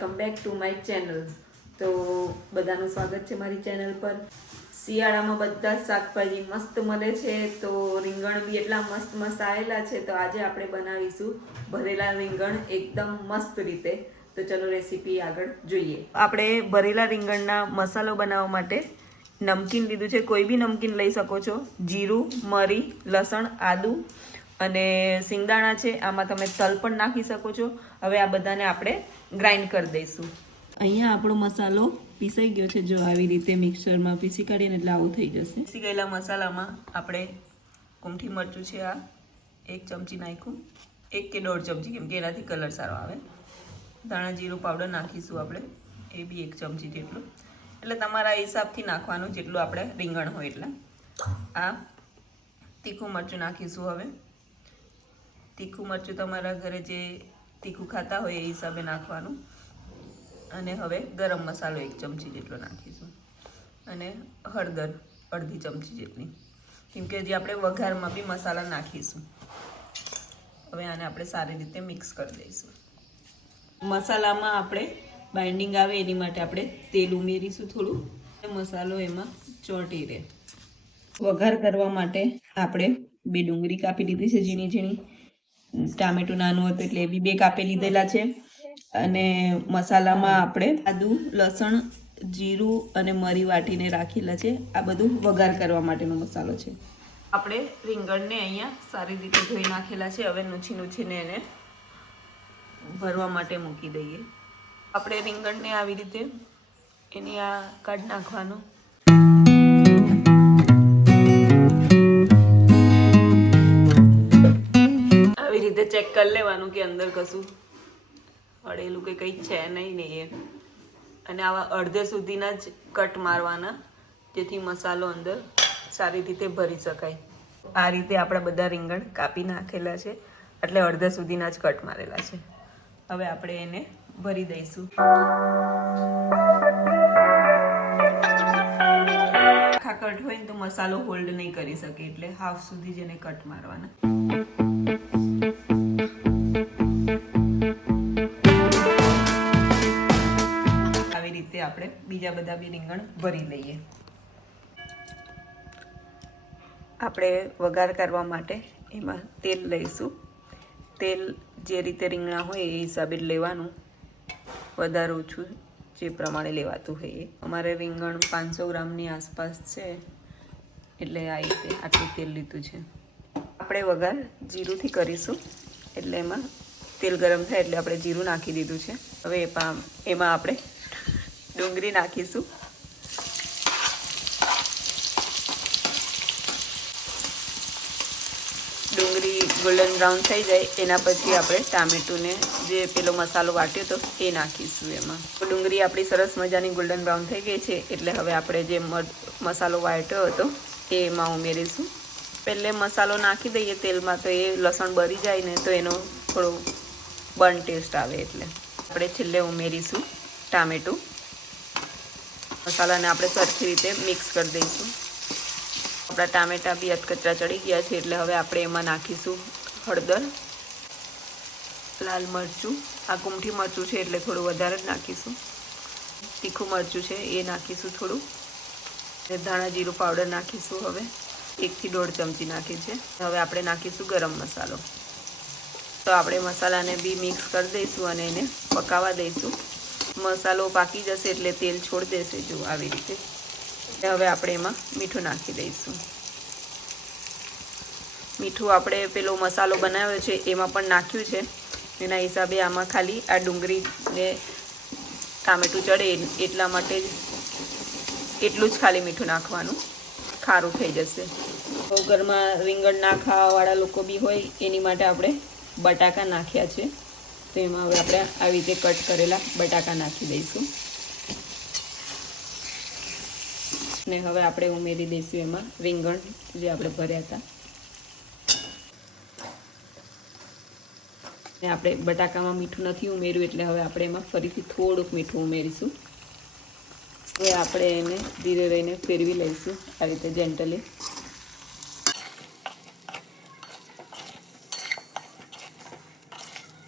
Welcome back to my channel. તો બધાનું સ્વાગત છે મારી ચેનલ પર। શિયાળામાં બધા શાકભાજી મસ્ત મળે છે, તો રીંગણ બી એટલા મસ્ત મસ્ત આવેલા છે। તો આજે આપણે બનાવીશું ભરેલા રીંગણ એકદમ મસ્ત રીતે। તો ચલો રેસીપી આગળ જોઈએ। આપણે ભરેલા રીંગણના મસાલો બનાવવા માટે નમકીન લીધું છે, કોઈ બી નમકીન લઈ શકો છો। જીરું, મરી, લસણ, આદુ અને સિંગદાણા છે, આમાં તમે તલ પણ નાખી શકો છો। હવે આ બધાને આપણે ગ્રાઇન્ડ કરી દઈશું। અહીંયા આપણો મસાલો પીસાઈ ગયો છે, જો આવી રીતે મિક્સરમાં પીસી કાઢીને એટલે આવું થઈ જશે। પીસી ગયેલા મસાલામાં આપણે કુમઠી મરચું છે, આ 1 ચમચી નાખ્યું, 1 કે 1.5 ચમચી, કેમ કે એનાથી કલર સારો આવે। ધાણા જીરું પાવડર નાખીશું આપણે, એ બી 1 ચમચી જેટલું, એટલે તમારા હિસાબથી નાખવાનું જેટલું આપણે રીંગણ હોય એટલે। આ તીખું મરચું નાખીશું। હવે તીખું મરચું તમારા ઘરે જે તીખું ખાતા હોય એ હિસાબે નાખવાનું। અને હવે ગરમ મસાલો 1 ચમચી જેટલો નાખીશું, અને હળદર 1/2 ચમચી જેટલી, કેમ કે જે આપણે વઘારમાં બી મસાલા નાખીશું। હવે આને આપણે સારી રીતે મિક્સ કરી દઈશું। મસાલામાં આપણે બાઇન્ડિંગ આવે એની માટે આપણે તેલ ઉમેરીશું થોડું, મસાલો એમાં ચોંટી રહે। વઘાર કરવા માટે આપણે 2 ડુંગળી કાપી લીધી છે ઝીણી ઝીણી, ટામેટું નાનું હતું એટલે એ બી 2 કાપી લીધેલા છે। અને મસાલામાં આપણે આદુ, લસણ, જીરું અને મરી વાટીને રાખેલા છે। આ બધું વઘાર કરવા માટેનો મસાલો છે। આપણે રીંગણને અહીંયા સારી રીતે ધોઈ નાખેલા છે। હવે નૂછીને એને ભરવા માટે મૂકી દઈએ। આપણે રીંગણને આવી રીતે એની આ કાઢી નાખવાનું। આવી રીતે ચેક કરી લેવાનું કે અંદર કશું અડેલું કે કંઈ છે નહીં એ, અને આવા અડધે સુધીના જ કટ મારવાના, જેથી મસાલો અંદર સારી રીતે ભરી શકાય। આ રીતે આપણા બધા રીંગણ કાપી નાખેલા છે, એટલે અડધા સુધીના જ કટ મારેલા છે। હવે આપણે એને ભરી દઈશું। આખા કટ હોય ને તો મસાલો હોલ્ડ નહીં કરી શકે, એટલે હાફ સુધી જ એને કટ મારવાના। આપણે બીજા બધા બી રીંગણ ભરી લઈએ। આપણે વઘાર કરવા માટે એમાં તેલ લઈશું। તેલ જે રીતે રીંગણા હોય એ હિસાબે લેવાનું, વધારે ઓછું જે પ્રમાણે લેવાતું હોય એ। અમારે રીંગણ 500 ગ્રામની આસપાસ છે, એટલે આ રીતે આટલું તેલ લીધું છે। આપણે વઘાર જીરુંથી કરીશું, એટલે એમાં તેલ ગરમ થાય એટલે આપણે જીરું નાખી દીધું છે। હવે એમાં આપણે ડુંગળી નાખીશું। ડુંગળી ગોલ્ડન બ્રાઉન થઈ જાય એના પછી આપણે ટામેટુંને જે પેલો મસાલો વાટ્યો તો એ નાખીશું એમાં। ડુંગળી આપણી સરસ મજાની ગોલ્ડન બ્રાઉન થઈ ગઈ છે, એટલે હવે આપણે જે મસાલો વાટ્યો હતો એ એમાં ઉમેરીશું। પહેલે મસાલો નાખી દઈએ તેલમાં તો એ લસણ બળી જાય ને તો એનો થોડો બર્ન ટેસ્ટ આવે, એટલે આપણે છેલ્લે ઉમેરીશું ટામેટું। મસાલાને આપણે સરખી રીતે મિક્સ કરી દઈશું। આપણા ટામેટા બી અધકચરા ચડી ગયા છે, એટલે હવે આપણે એમાં નાખીશું હળદર, લાલ મરચું, આ કુમઠી મરચું છે એટલે થોડું વધારે જ નાખીશું। તીખું મરચું છે એ નાખીશું થોડું, અને ધાણા જીરું પાવડર નાખીશું। હવે 1 થી 1.5 ચમચી નાખી છે। હવે આપણે નાખીશું ગરમ મસાલો। તો આપણે મસાલાને બી મિક્સ કરી દઈશું અને એને પકાવવા દઈશું। મસાલો પાકી જશે એટલે તેલ છોડી દેશે, જો આવી રીતે। હવે આપણે એમાં મીઠું નાખી દઈશું। મીઠું આપણે પેલો મસાલો બનાવ્યો છે એમાં પણ નાખ્યું છે, એના હિસાબે આમાં ખાલી આ ડુંગળીને ટામેટું ચડે એટલા માટે એટલું જ ખાલી મીઠું નાખવાનું, ખારું થઈ જશે। તો ઘરમાં રીંગણ ના ખાવાવાળા લોકો બી હોય એની માટે આપણે બટાકા નાખ્યા છે, તો એમાં હવે આપણે આવી રીતે કટ કરેલા બટાકા નાખી દઈશું। ને હવે આપણે ઉમેરી દઈશું એમાં રીંગણ જે આપણે ભર્યા હતા। ને આપણે બટાકામાં મીઠું નથી ઉમેર્યું, એટલે હવે આપણે એમાં ફરીથી થોડુંક મીઠું ઉમેરીશું। હવે આપણે એને ધીરે રહીને ફેરવી લઈશું આ રીતે જેન્ટલી।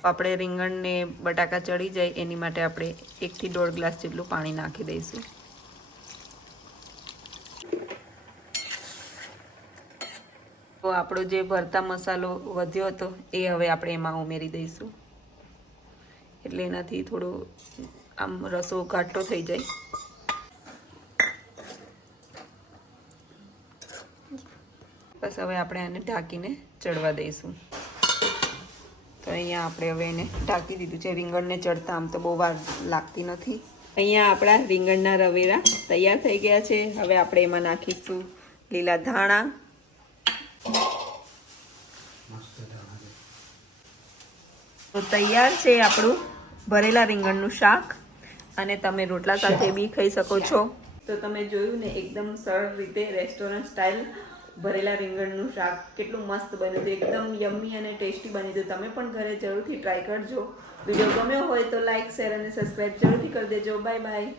આપણે રીંગણને બટાકા ચડી જાય એની માટે આપણે 1 થી 1.5 ગ્લાસ જેટલું પાણી નાખી દઈશું. તો આપણો જે ભરતા મસાલો વધ્યો હતો એ હવે આપણે એમાં ઉમેરી દઈશું, એટલે એનાથી થોડો આમ રસો ઘાટો થઈ જાય. બસ હવે આપણે આને ઢાંકીને ચડવા દઈશું. તો અહીંયા આપણે હવે એને ઢાંકી દીધું છે. રીંગણને ચડતા આમ તો બહુ વાર લાગતી નથી. અહીંયા આપણા રીંગણના રવેરા તૈયાર થઈ ગયા છે. હવે આપણે એમાં નાખીશું લીલા ધાણા, તો તૈયાર છે આપણું ભરેલા રીંગણનું શાક. અને તમે રોટલા સાથે બી ખાઈ શકો છો. તો તમે જોયું ને, એકદમ સરળ રીતે રેસ્ટોરન્ટ સ્ટાઇલ ભરેલા રીંગણનું શાક કેટલું મસ્ત બન્યું હતું. એકદમ યમ્મી અને ટેસ્ટી બન્યું હતું. તમે પણ ઘરે જરૂરથી ટ્રાય કરજો. વિડીયો ગમ્યો હોય તો લાઈક, શેર અને સબસ્ક્રાઈબ જરૂરથી કરી દેજો. Bye bye.